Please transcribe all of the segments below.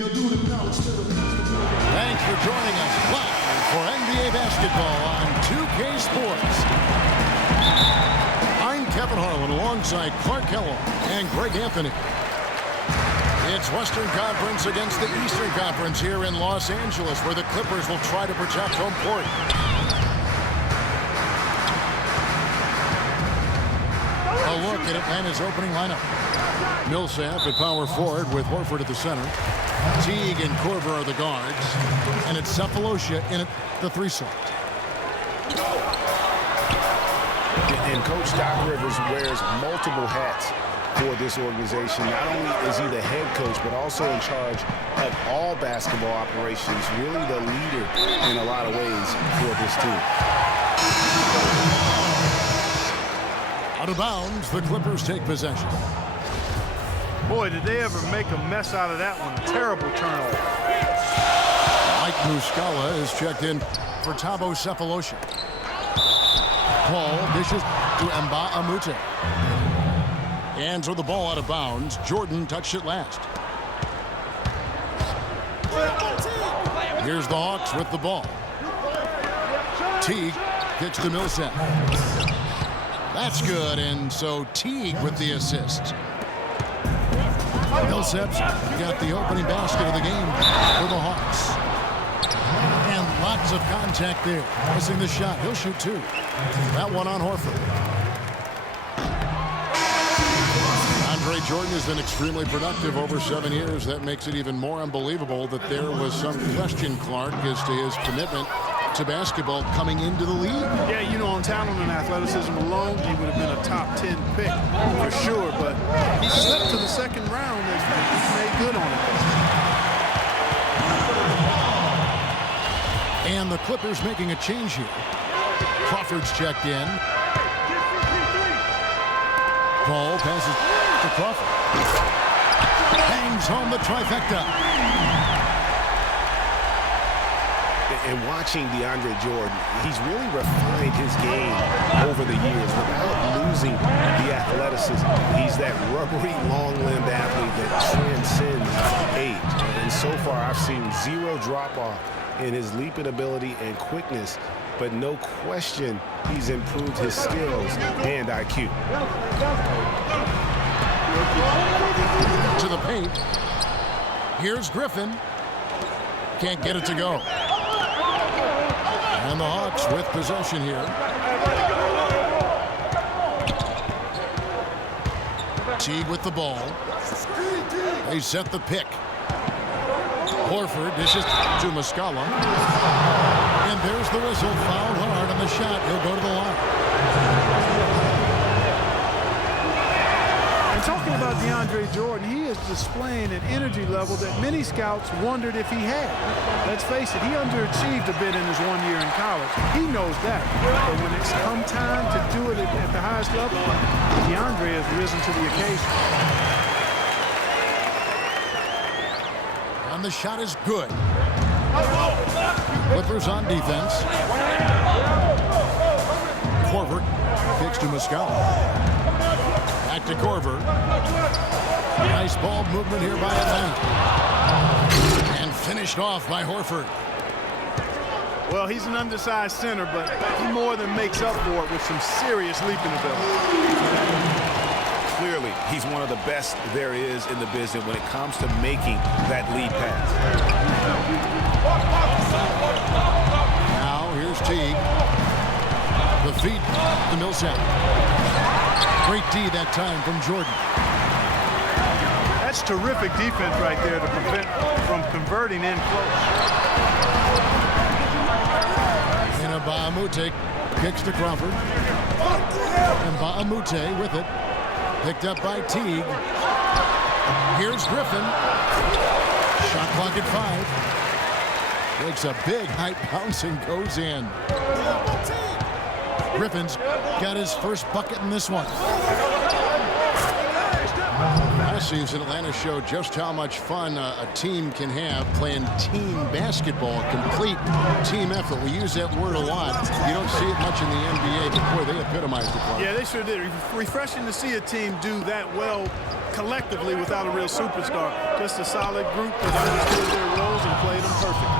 Thanks for joining us live for NBA basketball on 2K Sports. I'm Kevin Harlan alongside Clark Kellogg and Greg Anthony. It's Western Conference against the Eastern Conference here in Los Angeles, where the Clippers will try to protect home court. A look at Atlanta's opening lineup. Millsap at power forward with Horford at the center. Teague and Korver are the guards. And it's Cephalosha in the three slot. And Coach Doc Rivers wears multiple hats for this organization. Not only is he the head coach, but also in charge of all basketball operations. Really the leader in a lot of ways for this team. Out of bounds, the Clippers take possession. Boy, did they ever make a mess out of that one. Terrible turnover. Mike Muscala is checked in for Thabo Cephalosha. Paul dishes to Mbah-a-Moute. Hands with the ball out of bounds. Jordan touched it last. Here's the Hawks with the ball. Teague kicks to Millsap. That's good, and so Teague with the assist. Millsap's got the opening basket of the game for the Hawks. And lots of contact there. Missing the shot. He'll shoot two. That one on Horford. Andre Jordan has been extremely productive over 7 years. That makes it even more unbelievable that there was some question, Clark, as to his commitment to basketball coming into the league. Yeah, you know, on talent and athleticism alone, he would have been a top 10 pick for sure, but he slipped to the second round and he's made good on it. And the Clippers making a change here. Crawford's checked in. Paul passes to Crawford. Hangs home the trifecta. And watching DeAndre Jordan, he's really refined his game over the years without losing the athleticism. He's that rubbery, long-limbed athlete that transcends age. And so far, I've seen zero drop-off in his leaping ability and quickness, but no question he's improved his skills and IQ. To the paint. Here's Griffin. Can't get it to go. And the Hawks with possession here. Teague with the ball. They set the pick. Horford dishes to Muscala. And there's the whistle. Fouled hard on the shot. He'll go to the line. And talking about DeAndre Jordan, he is displaying an energy level that many scouts wondered if he had. Let's face it, he underachieved a bit in his 1 year in college. He knows that. But when it's come time to do it at the highest level, DeAndre has risen to the occasion. And the shot is good. Clippers on defense. Korver kicks to Muscala. Back to Korver. Nice ball movement here by Atlanta. And finished off by Horford. Well, he's an undersized center, but he more than makes up for it with some serious leaping ability. Clearly, he's one of the best there is in the business when it comes to making that lead pass. Now, here's Teague. The feed to Millsap. Great D that time from Jordan. That's terrific defense right there to prevent from converting in close. And Mbah-a-Moute kicks to Crawford. And Mbah-a-Moute with it. Picked up by Teague. Here's Griffin. Shot clock at 5. Takes a big height bounce and goes in. Griffin's got his first bucket in this one. last season, Atlanta showed just how much fun a team can have playing team basketball, complete team effort. We use that word a lot. You don't see it much in the NBA, but boy, they epitomized it. Yeah, they sure did. Refreshing to see a team do that well collectively without a real superstar. Just a solid group that understood their roles and played them perfectly.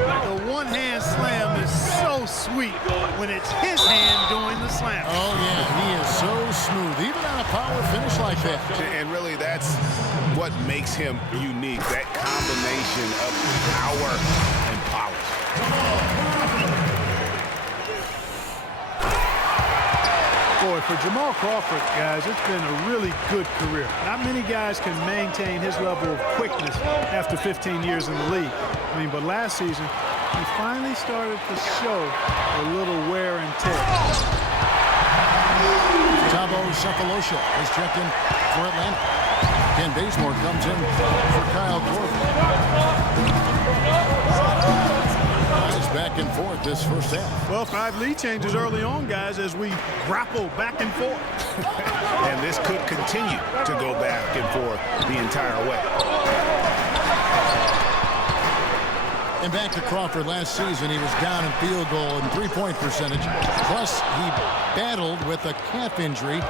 The one-hand slam is so sweet when it's his hand doing the slam. Oh, yeah, he is so smooth, even on a power finish like that. And really, that's what makes him unique, that combination of power and polish. Boy, for Jamal Crawford, guys, it's been a really good career. Not many guys can maintain his level of quickness after 15 years in the league. I mean, but last season, he finally started to show a little wear and tear. Thabo Sefolosha is checked in for Atlanta. Ken Bazemore comes in for Kyle Korver. It's back and forth this first half. Well, 5 lead changes early on, guys, as we grapple back and forth. And this could continue to go back and forth the entire way. And back to Crawford last season, he was down in field goal and three-point percentage. Plus, he battled with a calf injury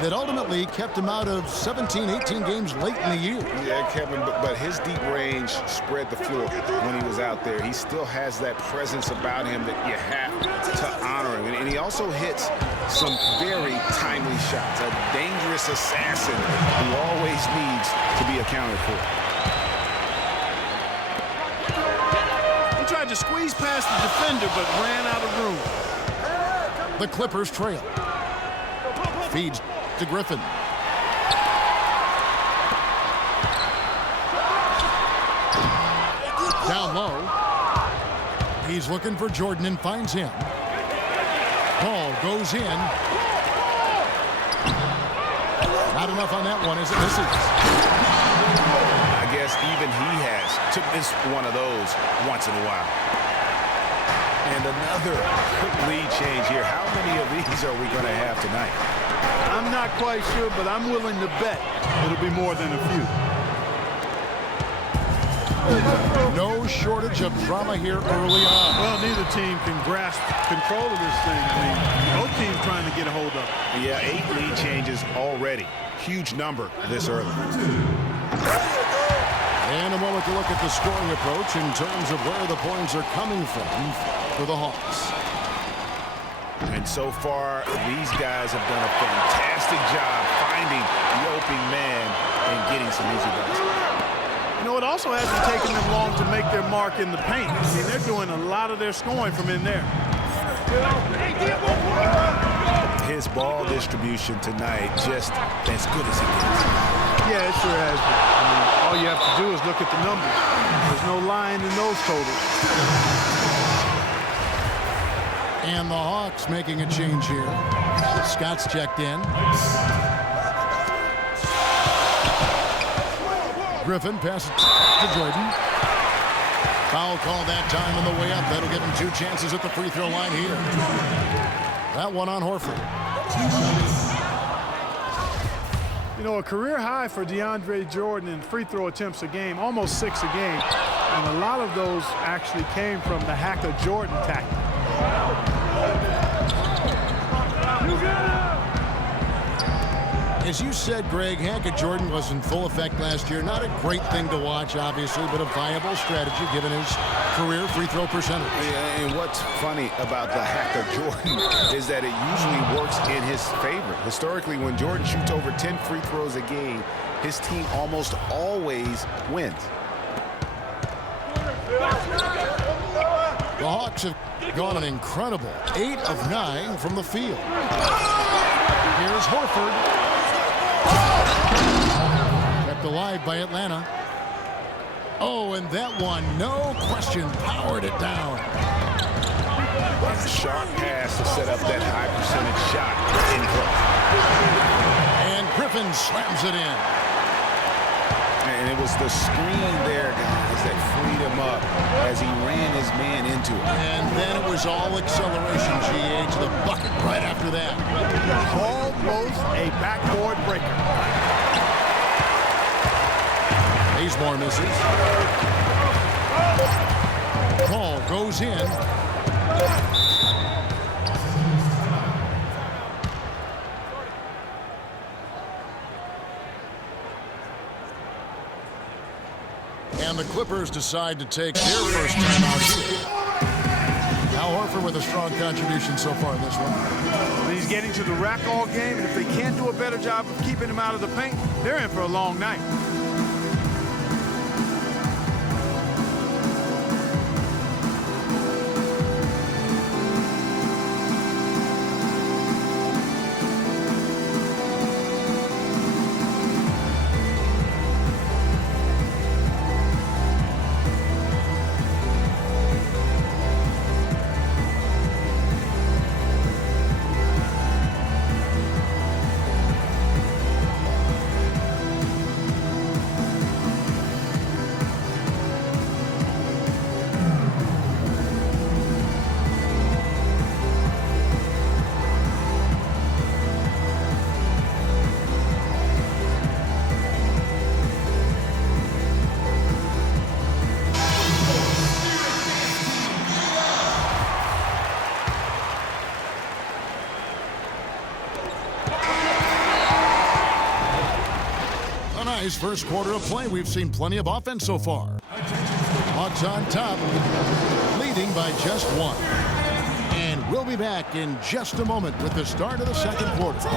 that ultimately kept him out of 17, 18 games late in the year. Yeah, Kevin, but his deep range spread the floor when he was out there. He still has that presence about him that you have to honor him. And he also hits some very timely shots. A dangerous assassin who always needs to be accounted for. Tried to squeeze past the defender, but ran out of room. The Clippers trail. Feeds to Griffin. Down low. He's looking for Jordan and finds him. Ball goes in. Not enough on that one as it misses. I guess even he has to miss one of those once in a while. And another lead change here. How many of these are we going to have tonight? I'm not quite sure, but I'm willing to bet it'll be more than a few. No shortage of drama here early on. Well, neither team can grasp control of this thing. I mean, both teams trying to get a hold of it. Yeah, 8 lead changes already. Huge number this early. And a moment to look at the scoring approach in terms of where the points are coming from for the Hawks. And so far, these guys have done a fantastic job finding the open man and getting some easy baskets. You know, it also hasn't taken them long to make their mark in the paint. I mean, they're doing a lot of their scoring from in there. His ball distribution tonight just as good as it gets. Yeah, it sure has been. I mean, all you have to do is look at the numbers. There's no lying in those totals. And the Hawks making a change here. Scott's checked in. Griffin passes to Jordan. Foul call that time on the way up. That'll give him 2 chances at the free throw line here. That one on Horford. You know, a career high for DeAndre Jordan in free throw attempts a game, almost 6 a game. And a lot of those actually came from the Hacker Jordan tactic. As you said, Greg, Hackett Jordan was in full effect last year. Not a great thing to watch, obviously, but a viable strategy given his career free throw percentage. Yeah, and what's funny about the Hacker Jordan is that it usually works in his favor. Historically, when Jordan shoots over 10 free throws a game, his team almost always wins. The Hawks have gone an incredible 8 of 9 from the field. Here's Horford. Kept alive by Atlanta. Oh, and that one, no question, powered it down. Sharp pass to set up that high percentage shot in close. And Griffin slams it in. And it was the screen there, guys, that freed him up as he ran his man into it. And then it was all acceleration, GA, to the bucket right after that. Almost a backboard breaker. Bazemore misses. Ball goes in. And the Clippers decide to take their first time out here. Al Horford with a strong contribution so far in this one. He's getting to the rack all game, and if they can't do a better job of keeping him out of the paint, they're in for a long night. His first quarter of play, we've seen plenty of offense so far. Hawks on top, leading by just one. And we'll be back in just a moment with the start of the second quarter.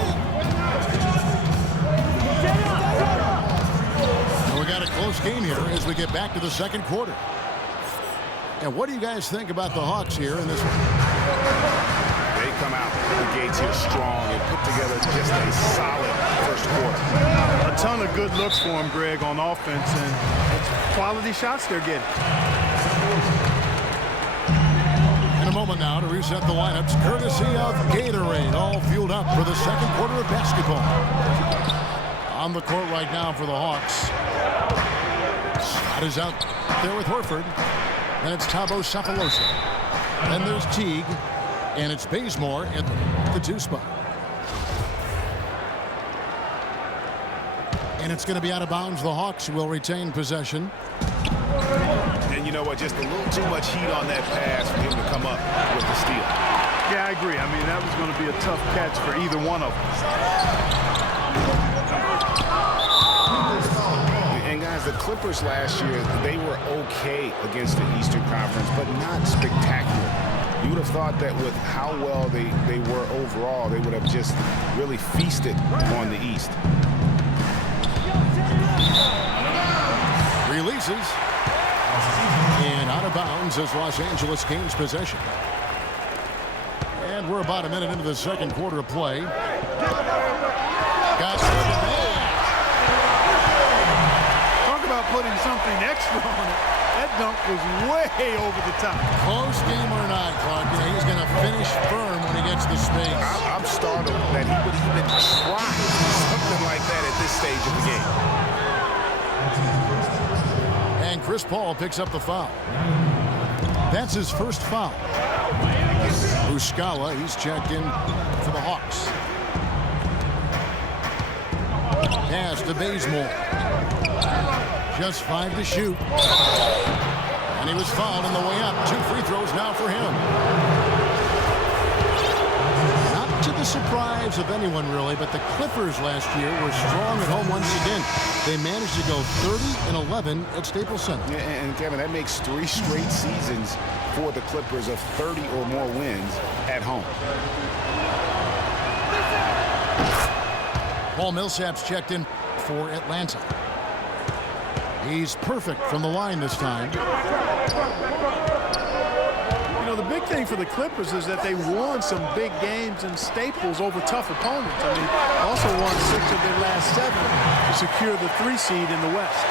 And we got a close game here as we get back to the second quarter. And what do you guys think about the Hawks here in this one? They come out the gates here strong and put together just a solid first quarter. A ton of good looks for him, Greg, on offense, and it's quality shots they're getting. In a moment now to reset the lineups, courtesy of Gatorade, all fueled up for the second quarter of basketball. On the court right now for the Hawks. Scott is out there with Horford. Then it's Thabo Sefolosha. Then there's Teague. And it's Bazemore at the 2 spot. And it's going to be out of bounds. The Hawks will retain possession. And you know what? Just a little too much heat on that pass for him to come up with the steal. Yeah, I agree. I mean, that was going to be a tough catch for either one of them. And guys, the Clippers last year, they were okay against the Eastern Conference, but not spectacular. You would have thought that with how well they were overall, they would have just really feasted on the East. Releases. And out of bounds as Los Angeles gains possession. And we're about a minute into the second quarter of play. Got Talk about putting something extra on it. That dunk was way over the top. Close game or not, Clark, he's going to finish firm when he gets the space. I'm startled that he would even try something like that at this stage of the game. And Chris Paul picks up the foul. That's his first foul. Muscala, he's checked in for the Hawks. Pass to Bazemore. Just 5 to shoot. And he was fouled on the way up. 2 free throws now for him. Not to the surprise of anyone, really, but the Clippers last year were strong at home once again. They managed to go 30-11 at Staples Center. Yeah, and Kevin, that makes 3 straight seasons for the Clippers of 30 or more wins at home. Paul Millsap's checked in for Atlanta. He's perfect from the line this time. You know, the big thing for the Clippers is that they won some big games in Staples over tough opponents. I mean, also won 6 of their last 7 to secure the 3 seed in the West.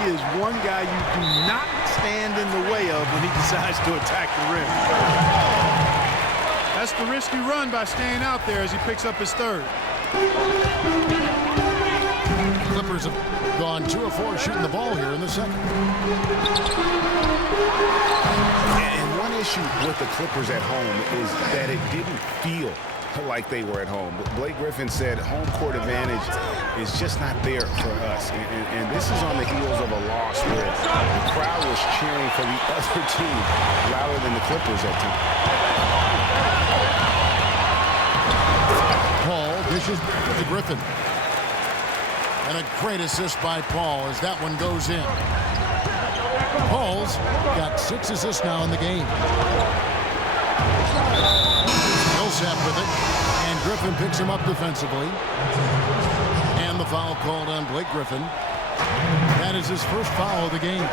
He is one guy you do not stand in the way of when he decides to attack the rim. That's the risky run by staying out there as he picks up his 3rd. Clippers have gone 2 of 4 shooting the ball here in the second. And one issue with the Clippers at home is that it didn't feel like they were at home. But Blake Griffin said home court advantage is just not there for us. And this is on the heels of a loss where the crowd was cheering for the other team louder than the Clippers at times. Paul dishes to Griffin. And a great assist by Paul as that one goes in. Paul's got 6 assists now in the game. Millsap with it, and Griffin picks him up defensively. And the foul called on Blake Griffin. That is his first foul of the game.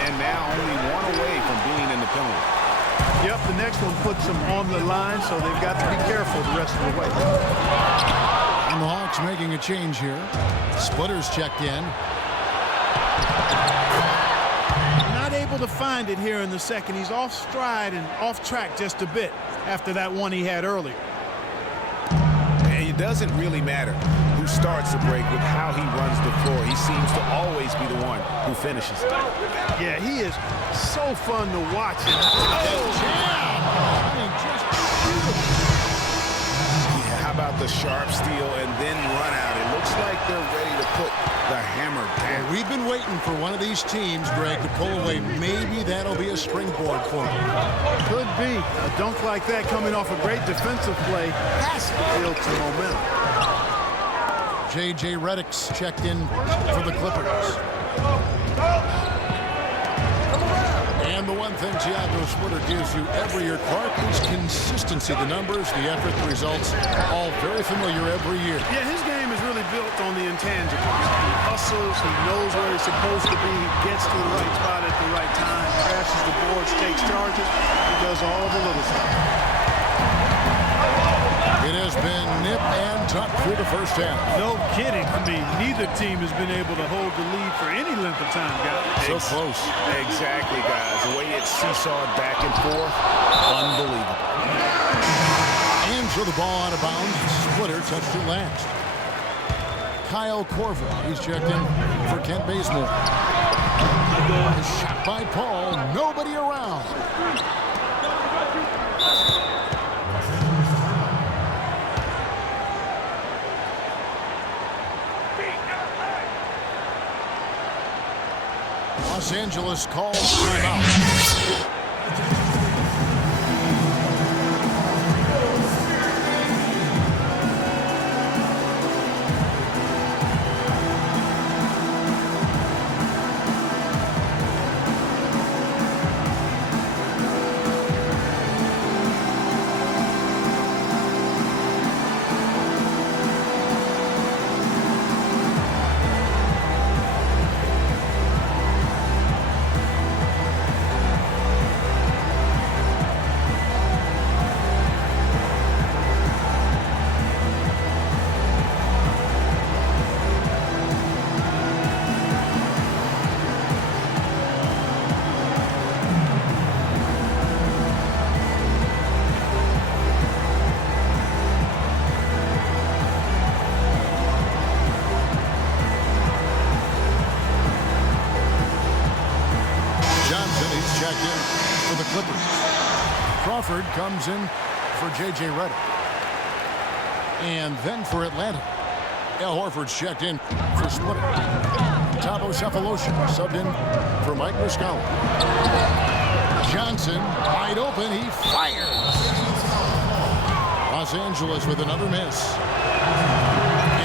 And now only 1 away from being in the penalty. Yep, the next one puts them on the line, so they've got to be careful the rest of the way. And the Hawks making a change here. Splitters checked in. Not able to find it here in the second. He's off stride and off track just a bit after that one he had earlier. And it doesn't really matter who starts the break with how he runs the floor. He seems to always be the one who finishes. Yeah, he is so fun to watch. Oh, jam! I mean, just beautiful. Yeah, how about the sharp steal and then run out? It looks like they're ready to put the hammer down. We've been waiting for one of these teams, Greg, to pull away. Maybe that'll be a springboard for them. Could be. A dunk like that coming off a great defensive play has to build some momentum. J.J. Redick's checked in for the Clippers. And the one thing Thiago Splitter gives you every year, Clark, is consistency. The numbers, the effort, the results, all very familiar every year. Yeah, his game is really built on the intangibles. He hustles, he knows where he's supposed to be, he gets to the right spot at the right time, crashes the boards, takes charges, he does all the little stuff. It has been nip and tuck through the first half. No kidding. I mean, neither team has been able to hold the lead for any length of time, guys. So close. Exactly, guys. The way it's seesawed back and forth, unbelievable. And so the ball out of bounds. Splitter touched it last. Kyle Korver, he's checked in for Kent Bazemore. A shot by Paul, nobody around. Los Angeles calls timeout. Crawford comes in for J.J. Redick. And then for Atlanta, Al Horford's checked in for Splitter. Tabo Cephalosha subbed in for Mike Muscala. Johnson wide open, he fires. Los Angeles with another miss.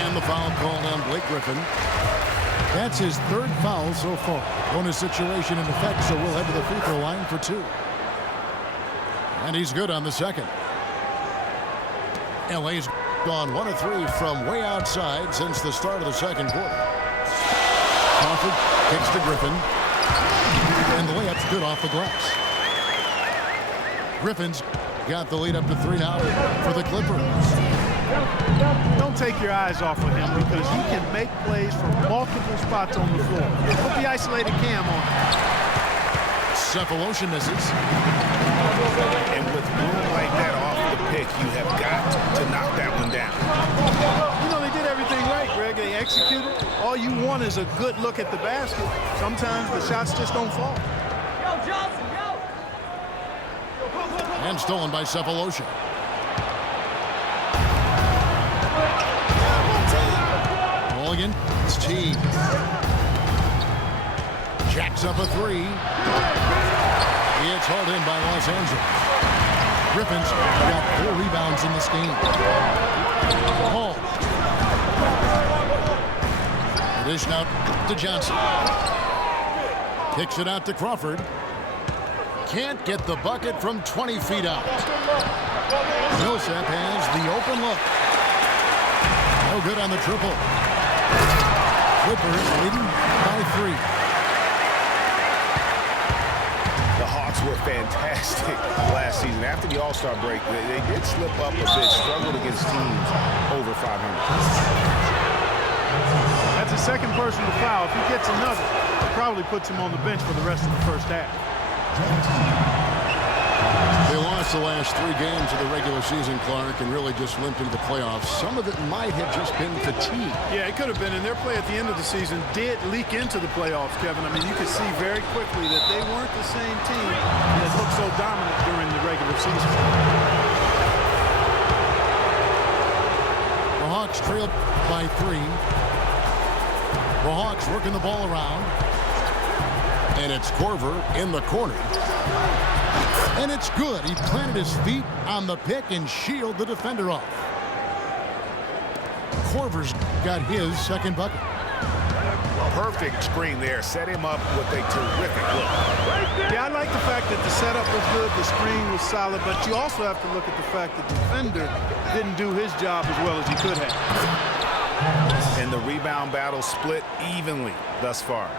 And the foul called on Blake Griffin. That's his 3rd foul so far. Bonus situation in effect, so we'll head to the free throw line for 2. And he's good on the second. LA's gone 1 of 3 from way outside since the start of the second quarter. Crawford kicks to Griffin. And the layup's good off the glass. Griffin's got the lead up to 3 now for the Clippers. Don't take your eyes off of him because he can make plays from multiple spots on the floor. Put the isolated cam on. Cephalosha misses. And with room like that off the pick, you have got to knock that one down. execute it, all you want is a good look at the basket. Sometimes the shots just don't fall. And stolen by Cephalosha. Mulligan, it's T. Jacks up a three. It's hauled in by Los Angeles. Griffin's got 4 rebounds in this game. Hall. Dish out to Johnson. Kicks it out to Crawford. Can't get the bucket from 20 feet out. Millsap has the open look. No good on the triple. Clippers leading by 3. The Hawks were fantastic last season. After the All-Star break, they did slip up a bit, struggled against teams over 500. That's a second personal foul. If he gets another, it probably puts him on the bench for the rest of the first half. They lost the last 3 games of the regular season, Clark, and really just limped into the playoffs. Some of it might have just been fatigue. Yeah, it could have been, and their play at the end of the season did leak into the playoffs, Kevin. I mean, you could see very quickly that they weren't the same team that looked so dominant during the regular season. The Hawks trailed by 3. The Hawks working the ball around. And it's Korver in the corner. And it's good. He planted his feet on the pick and shielded the defender off. Korver's got his second bucket. Perfect screen there. Set him up with a terrific look. Yeah, I like the fact that the setup was good, the screen was solid, but you also have to look at the fact that the defender didn't do his job as well as he could have. And the rebound battle split evenly thus far.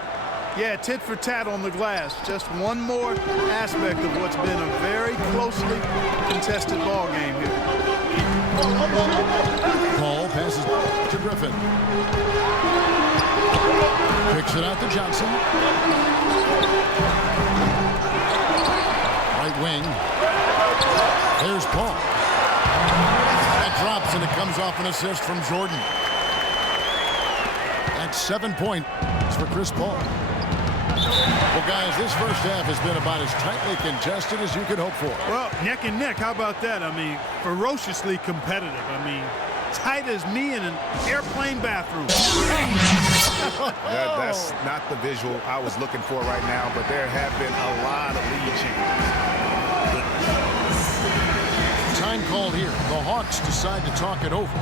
Yeah, tit for tat on the glass. Just one more aspect of what's been a very closely contested ball game here. Paul passes to Griffin. Picks it out to Johnson. Right wing. There's Paul. That drops, and it comes off an assist from Jordan. That's 7 points for Chris Paul. Well, guys, this first half has been about as tightly contested as you could hope for. Well, neck and neck. How about that? I mean, ferociously competitive. I mean, tight as me in an airplane bathroom. That's not the visual I was looking for right now, but there have been a lot of lead changes. Time called here. The Hawks decide to talk it over.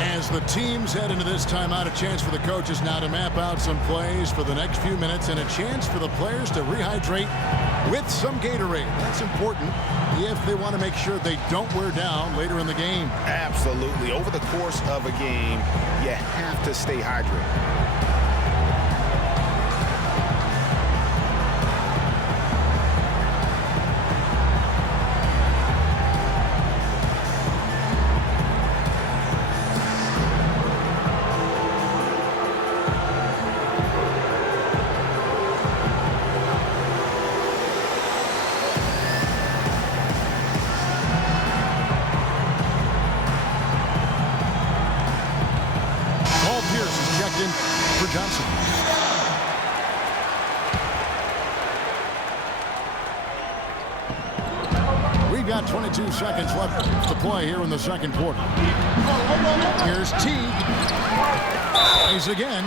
As the teams head into this timeout, a chance for the coaches now to map out some plays for the next few minutes and a chance for the players to rehydrate with some Gatorade. That's important if they want to make sure they don't wear down later in the game. Absolutely. Over the course of a game, you have to stay hydrated. For Johnson. We've got 22 seconds left to play here in the second quarter. Here's Teague. Plays again.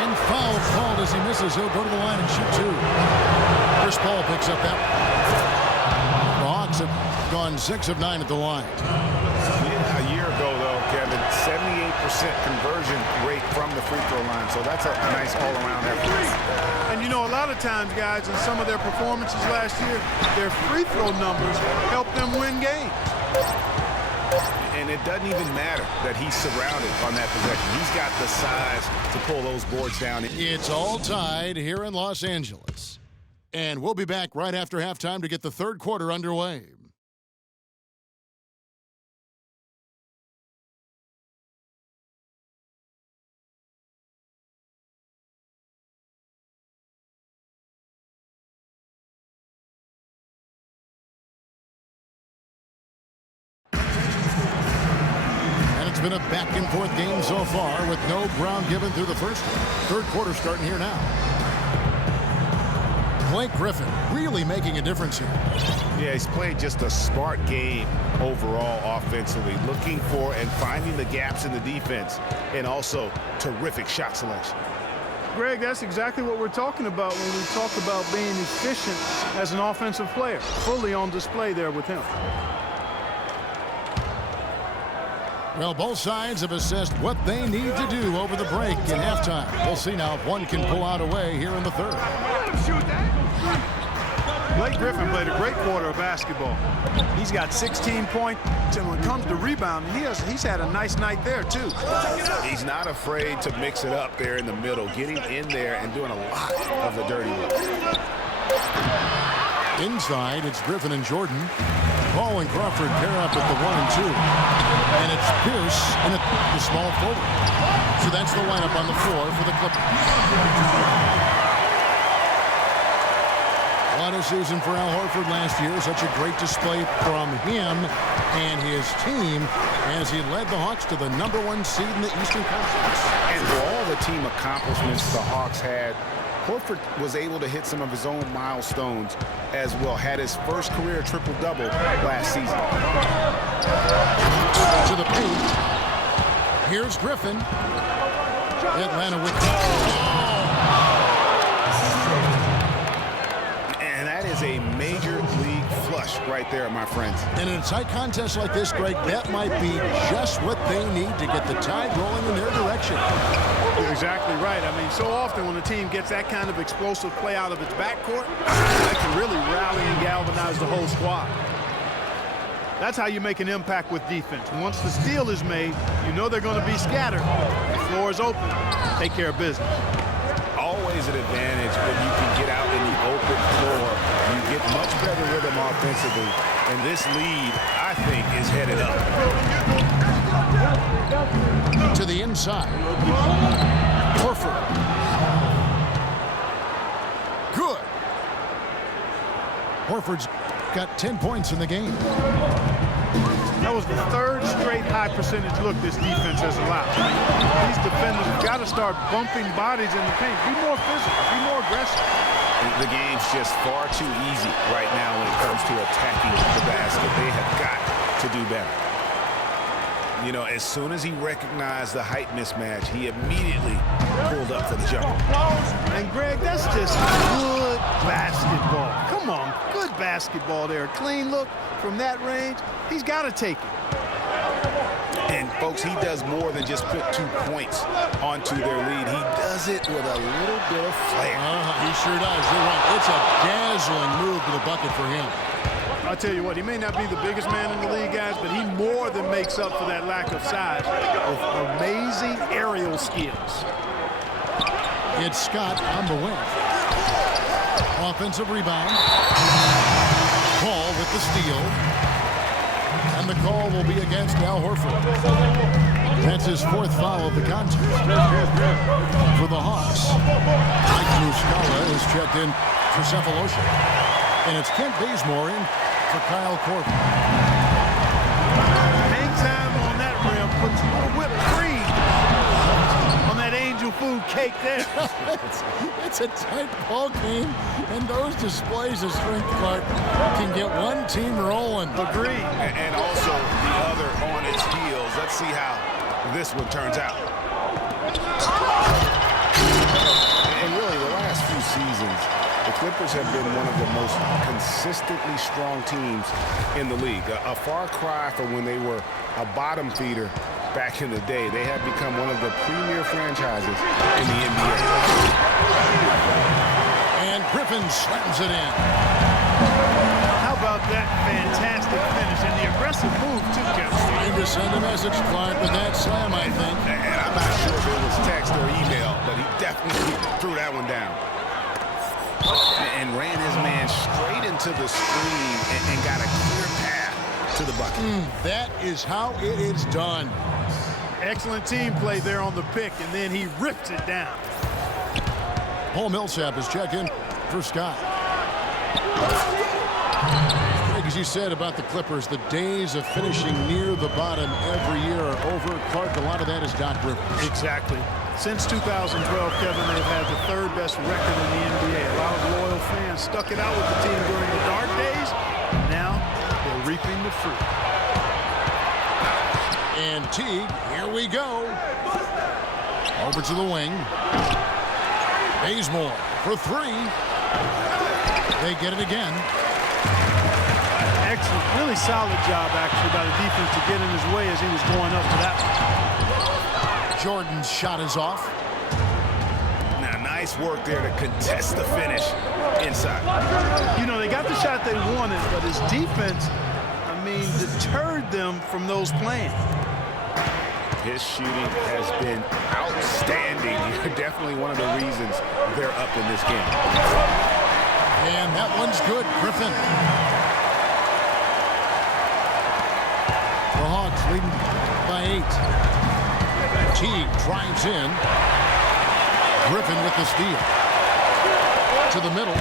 And foul called as he misses. He'll go to the line and shoot 2. Chris Paul picks up that. The Hawks have gone 6 of 9 at the line. Yeah, a year ago, though, Kevin, 78% conversion rate from the free throw line. So that's a nice all-around effort. And, you know, a lot of times, guys, in some of their performances last year, their free throw numbers helped them win games. And it doesn't even matter that he's surrounded on that possession. He's got the size to pull those boards down. It's all tied here in Los Angeles. And we'll be back right after halftime to get the third quarter underway. been a back-and-forth game so far with no ground given through the first one. Third quarter starting here now. Blake Griffin really making a difference here. Yeah, he's played just a smart game overall offensively, looking for and finding the gaps in the defense, and also terrific shot selection. Greg, that's exactly what we're talking about when we talk about being efficient as an offensive player. Fully on display there with him. Well, both sides have assessed what they need to do over the break in halftime. We'll see now if one can pull out away here in the third. Blake Griffin played a great quarter of basketball. He's got 16 points, and when it comes to rebounding, he's had a nice night there, too. He's not afraid to mix it up there in the middle, getting in there and doing a lot of the dirty work. Inside, it's Griffin and Jordan. Ball and Crawford pair up at the 1 and 2. And it's Pierce in the small forward. So that's the lineup on the floor for the Clippers. What a season for Al Horford last year. Such a great display from him and his team as he led the Hawks to the #1 seed in the Eastern Conference. And for all the team accomplishments the Hawks had, Horford was able to hit some of his own milestones as well. Had his first career triple-double last season. To the paint. Here's Griffin. Atlanta with is a major league flush right there, my friends. And in a tight contest like this, Greg, that might be just what they need to get the tide rolling in their direction. You're exactly right. I mean, so often when a team gets that kind of explosive play out of its backcourt, that can really rally and galvanize the whole squad. That's how you make an impact with defense. Once the steal is made, you know they're going to be scattered. The floor is open. Take care of business. Always an advantage when you can get out in the open floor. You get much better rhythm offensively, and this lead, I think, is headed up. To the inside. Horford. Good. Horford's got 10 points in the game. That was the third straight high percentage look this defense has allowed. These defenders have got to start bumping bodies in the paint. Be more physical, be more aggressive. The game's just far too easy right now when it comes to attacking the basket. They have got to do better. You know, as soon as he recognized the height mismatch, he immediately pulled up for the jumper. And Greg, that's just good basketball. Come on, good basketball there. Clean look from that range. He's got to take it. And folks, he does more than just put 2 points onto their lead. He does it with a little bit of flair. He sure does. You're right. It's a dazzling move to the bucket for him. I'll tell you what, he may not be the biggest man in the league, guys, but he more than makes up for that lack of size with amazing aerial skills. It's Scott on the wing. Offensive rebound. Paul with the steal. And the call will be against Al Horford. That's his 4th foul of the contest. For the Hawks, Mike Muscala is checked in for Cephalosha. And it's Kent Bazemore in for Kyle Korver. Hang time on that rim. Puts a little whipped cream on that angel food cake there. It's a tight ball game, and those displays of strength, Clark, can get one team rolling. Agreed. And also the other on its heels. Let's see how this one turns out. And really, the last few seasons, the Clippers have been one of the most consistently strong teams in the league. A far cry from when they were a bottom feeder back in the day. They have become one of the premier franchises in the NBA. And Griffin slams it in. How about that fantastic finish and the aggressive move, too, Kevin? Trying to send a message, Clark, with that slam, I think. And I'm not sure if it was text or email, but he definitely threw that one down. And ran his man straight into the screen and got a clear path to the bucket. That is how it is done. Excellent team play there on the pick, and then he ripped it down. Paul Millsap is checked in for Scott. Greg, Teague, as you said about the Clippers, the days of finishing near the bottom every year are over. Clark, a lot of that is Doc Rivers. Exactly. Since 2012, Kevin, they've had the third best record in the NBA. A lot of loyal fans stuck it out with the team during the dark days. Now they're reaping the fruit. And Teague, here we go. Over to the wing. Bazemore for three. They get it again. Excellent. Really solid job, actually, by the defense to get in his way as he was going up to that one. Jordan's shot is off. Now, nice work there to contest the finish inside. You know, they got the shot they wanted, but his defense, I mean, deterred them from those plans. His shooting has been outstanding. Definitely one of the reasons they're up in this game. And that one's good. Griffin. The Hawks leading by 8. Teague drives in. Griffin with the steal. To the middle.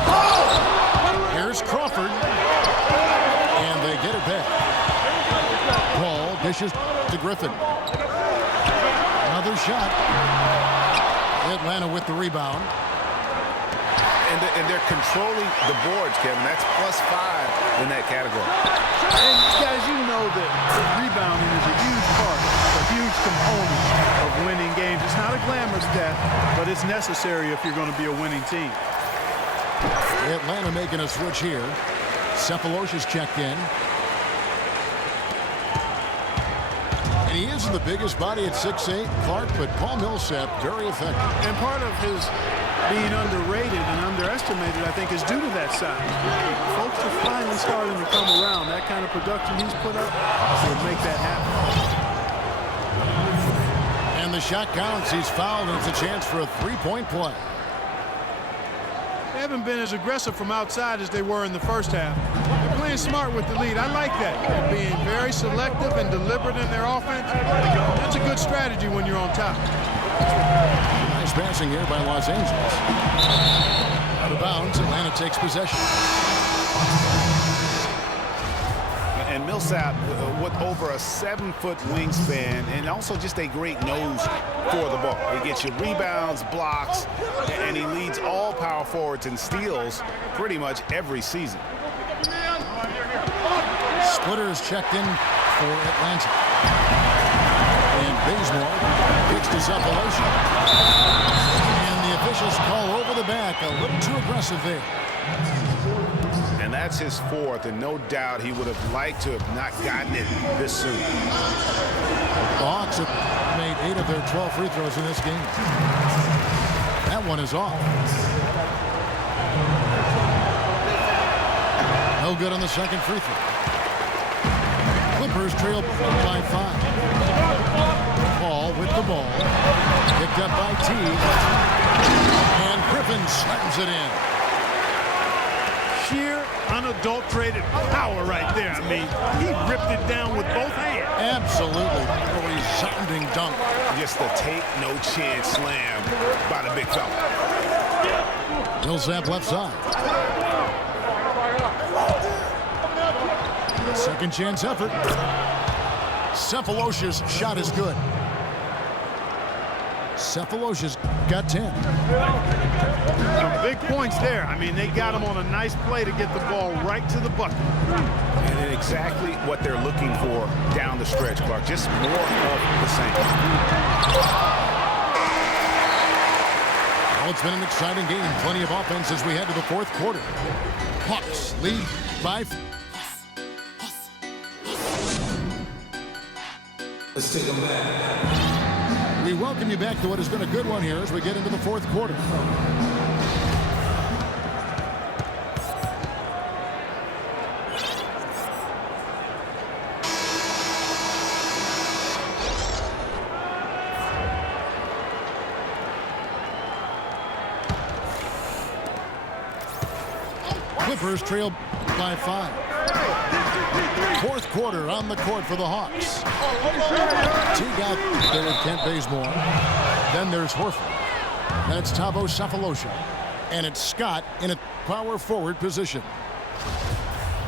Here's Crawford. And they get it back. Paul dishes to Griffin. Another shot. Atlanta with the rebound. And they're controlling the boards, Kevin. That's +5 in that category. And guys, you know that rebounding is a huge part, a huge component of winning games. It's not a glamorous stat, but it's necessary if you're going to be a winning team. Atlanta making a switch here. Cephalosha's checked in. And he isn't the biggest body at 6'8", Clark, but Paul Millsap very effective. And part of his being underrated and underestimated, I think, is due to that size. Folks are finally starting to come around. That kind of production he's put up will make that happen. And the shot counts. He's fouled, and it's a chance for a three-point play. They haven't been as aggressive from outside as they were in the first half. They're playing smart with the lead. I like that. They're being very selective and deliberate in their offense. That's a good strategy when you're on top. Nice passing here by Los Angeles. Out of bounds, Atlanta takes possession. And Millsap with over a 7-foot wingspan and also just a great nose for the ball. He gets you rebounds, blocks, and he leads all power forwards in steals pretty much every season. Splitters checked in for Atlanta. And Bazemore kicks to Cephalosha. And the officials call over the back. A little too aggressive there. And that's his 4th, and no doubt he would have liked to have not gotten it this soon. The Hawks have made 8 of their 12 free throws in this game. That one is off. No good on the second free throw. Clippers trail by 5. Paul with the ball. Picked up by Teague. And Griffin slams it in. Sheer, unadulterated power right there. I mean, he ripped it down with both hands. Absolutely. A resounding dunk. Just the take-no-chance slam by the big fella. Millsap left side. Second chance effort. Cephalosha's shot is good. Cephalosha's got 10. Some big points there. I mean, they got him on a nice play to get the ball right to the bucket. And exactly what they're looking for down the stretch, Clark. Just more of the same. Well, it's been an exciting game. Plenty of offense as we head to the 4th quarter. Hawks lead by 5. Let's take them back. We welcome you back to what has been a good one here as we get into the 4th quarter. Clippers trail by 5. 4th quarter on the court for the Hawks. Teague out there with Kent Bazemore. Then there's Horford. That's Thabo Cephalosha. And it's Scott in a power forward position.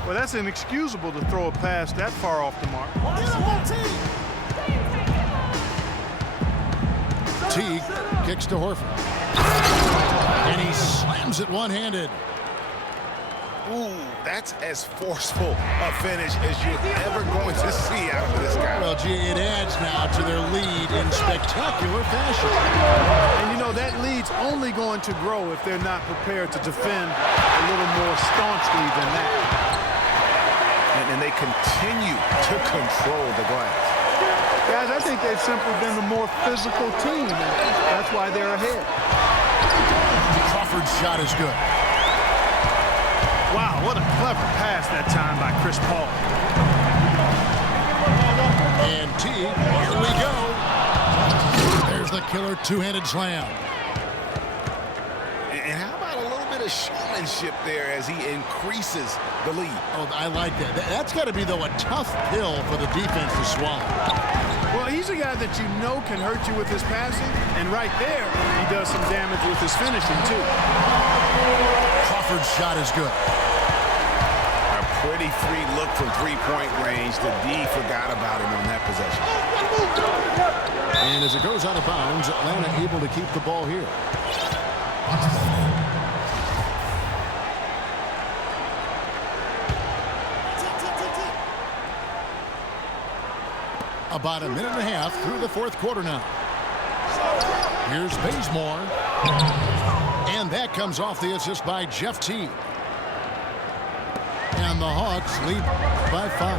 Well, that's inexcusable to throw a pass that far off the mark. Teague kicks to Horford. And he slams it one-handed. Ooh, that's as forceful a finish as you're ever going to see out of this guy. Well, gee, it adds now to their lead in spectacular fashion. And you know, that lead's only going to grow if they're not prepared to defend a little more staunchly than that. And they continue to control the glass. Guys, I think they've simply been the more physical team, and that's why they're ahead. Crawford's shot is good. Wow, what a clever pass that time by Chris Paul. And Teague, here we go. There's the killer two-handed slam. And how about a little bit of showmanship there as he increases the lead? Oh, I like that. That's got to be, though, a tough pill for the defense to swallow. Well, he's a guy that you know can hurt you with his passing, and right there, he does some damage with his finishing, too. Crawford's shot is good. A pretty free look from three-point range. The D forgot about him on that possession. And as it goes out of bounds, Atlanta able to keep the ball here. About a minute and a half through the fourth quarter now. Here's Bazemore. And that comes off the assist by Jeff Teague. And the Hawks lead by 5.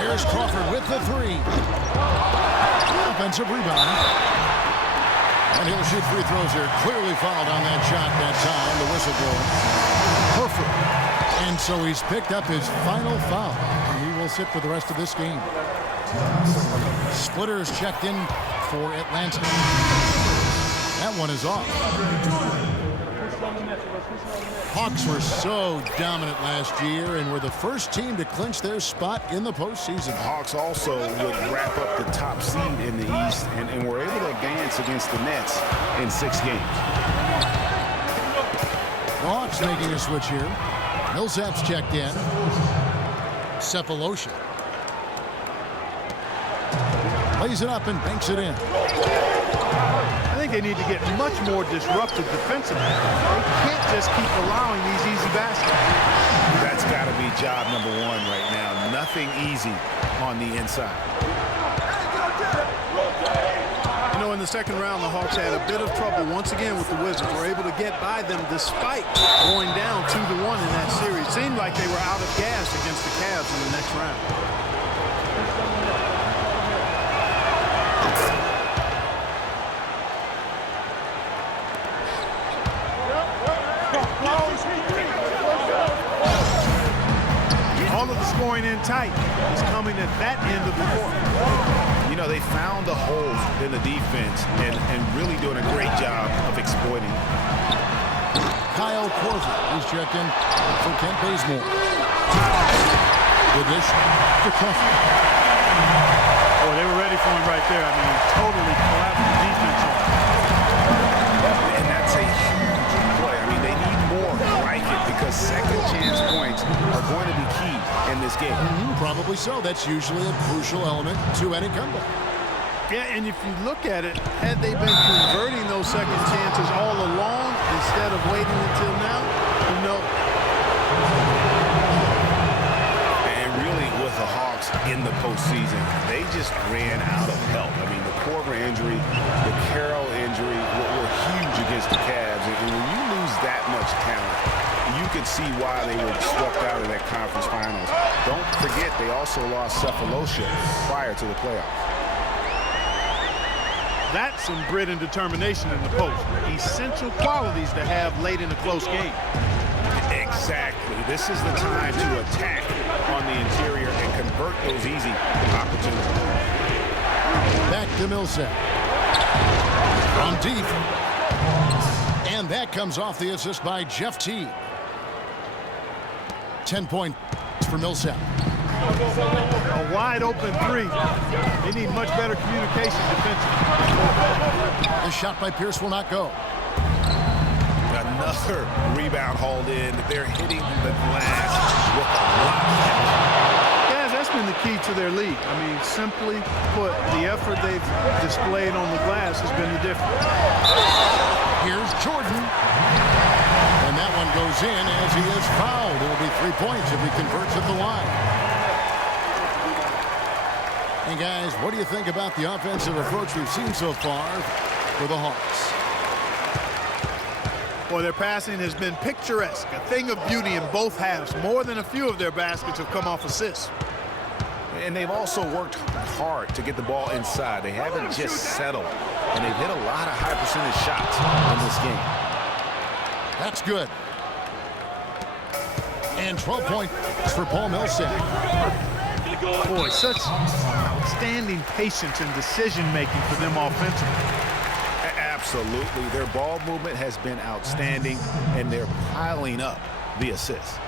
There's Crawford with the three. Offensive rebound. And he'll shoot free throws here. Clearly fouled on that shot that time. The whistle blower. Horford. And so he's picked up his final foul. And he will sit for the rest of this game. Splitters checked in for Atlanta. That one is off. Hawks were so dominant last year and were the first team to clinch their spot in the postseason. The Hawks also would wrap up the top seed in the East and were able to advance against the Nets in 6 games. The Hawks making a switch here. Millsap's checked in. Cephalosha lays it up and banks it in. I think they need to get much more disruptive defensively. They can't just keep allowing these easy baskets. That's got to be job number 1 right now. Nothing easy on the inside. You know, in the second round, the Hawks had a bit of trouble once again with the Wizards. Were able to get by them despite going down 2-1 in that series. Seemed like they were out of gas against the Cavs in the next round. All of the scoring in tight is coming at that end of the court. You know, they found the holes in the defense and really doing a great job of exploiting. Kyle Korver is checked in for Kent Bazemore. Good dish to Crawford. Oh, they were ready for him right there. I mean, totally collaborative defense on him. And that's a huge play. I mean, they need more like it because second chance points are going to be key in this game. Probably so. That's usually a crucial element to any comeback. Yeah, and if you look at it, had they been converting those second chances all along instead of waiting until now, who knows? And really, with the Hawks in the postseason, they just ran out of help. I mean, the Korver injury, the Carroll injury were huge against the Cavs. And when you lose that much talent, you could see why they were swept out of that conference finals. Don't forget, they also lost Cephalosha prior to the playoffs. That's some grit and determination in the post. Essential qualities to have late in a close game. Exactly. This is the time to attack on the interior and convert those easy opportunities. Back to Millsap. From deep. And that comes off the assist by Jeff Teague. 10 points for Millsap. A wide open three. They need much better communication defensively. The shot by Pierce will not go. Another rebound hauled in. They're hitting the glass with a lot of passion. Guys, that's been the key to their lead. I mean, simply put, the effort they've displayed on the glass has been the difference. Here's Jordan. And that one goes in as he is fouled. It will be 3 points if he converts at the line. And guys, what do you think about the offensive approach we've seen so far for the Hawks? Well, their passing has been picturesque, a thing of beauty in both halves. More than a few of their baskets have come off assists. And they've also worked hard to get the ball inside. They haven't just settled. And they've hit a lot of high percentage shots in this game. That's good. And 12 points for Paul Millsap. Boy, such outstanding patience and decision-making for them offensively. Absolutely. Their ball movement has been outstanding, and they're piling up the assists.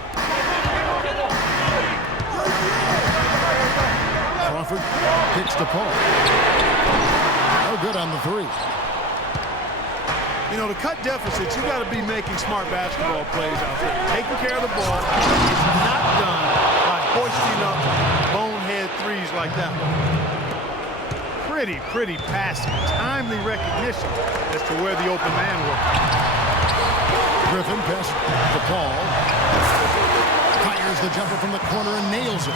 Crawford kicks to Paul. No good on the three. You know, to cut deficits, you got to be making smart basketball plays out there. Taking care of the ball is not done by hoisting up bonehead threes like that. Pretty passing, timely recognition as to where the open man was. Griffin pass to Paul. Fires the jumper from the corner and nails it.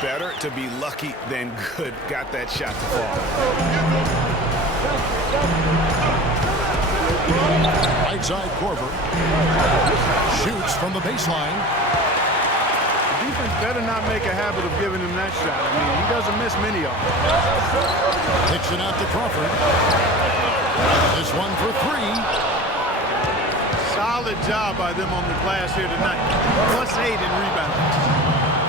Better to be lucky than good. Got that shot to fall. Right side, Korver shoots from the baseline. The defense better not make a habit of giving him that shot. I mean, he doesn't miss many of them. Kicks it out to Crawford. This one for three. Solid job by them on the glass here tonight. +8 in rebounds.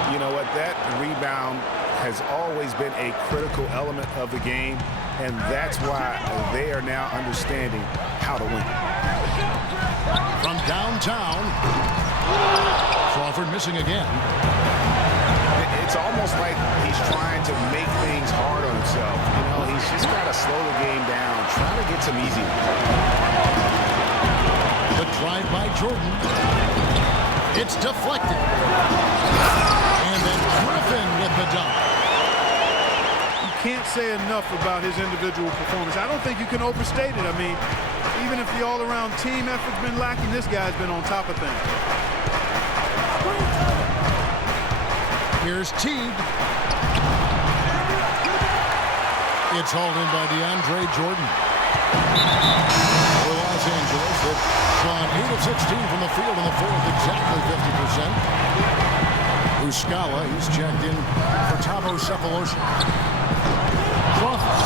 You know what? That rebound has always been a critical element of the game, and that's why they are now understanding how to win. From downtown, Crawford missing again. It's almost like he's trying to make things hard on himself. You know, he's just got to slow the game down, try to get some easy ones. The drive by Jordan. It's deflected. And then Griffin with the dunk. You can't say enough about his individual performance. I don't think you can overstate it. I mean, even if the all-around team effort's been lacking, this guy's been on top of things. Here's Teague. It's hauled in by DeAndre Jordan. For Los Angeles, they've gone 8 of 16 from the field in the fourth, exactly 50%. Muscala, he's checked in for Thabo Sefolosha. Crawford.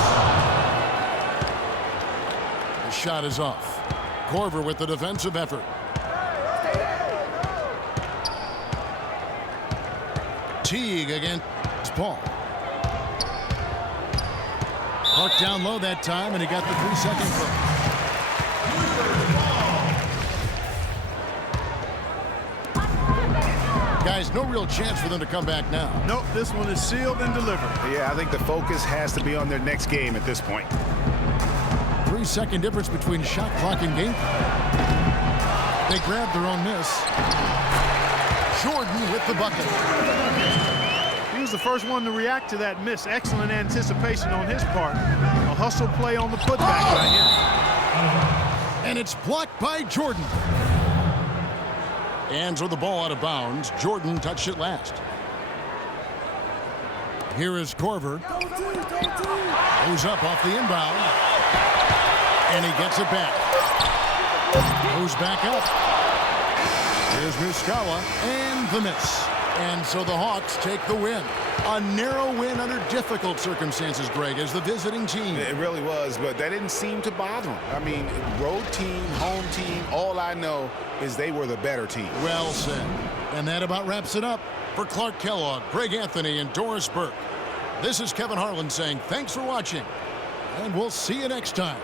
The shot is off. Korver with the defensive effort. Teague against Paul. Parked down low that time, and he got the 3-second break. Guys, no real chance for them to come back now. Nope, this one is sealed and delivered. Yeah, I think the focus has to be on their next game at this point. 3-second difference between shot clock and game. They grabbed their own miss. Jordan with the bucket. He was the first one to react to that miss. Excellent anticipation on his part. A hustle play on the putback by him. And it's blocked by Jordan. Hands with the ball out of bounds. Jordan touched it last. Here is Korver. Goes up off the inbound. And he gets it back. Goes back up. Here's Muscala and the miss. And so the Hawks take the win. A narrow win under difficult circumstances, Greg, as the visiting team. It really was, but that didn't seem to bother them. I mean, road team, home team, all I know is they were the better team. Well said. And that about wraps it up. For Clark Kellogg, Greg Anthony, and Doris Burke, this is Kevin Harlan saying thanks for watching, and we'll see you next time.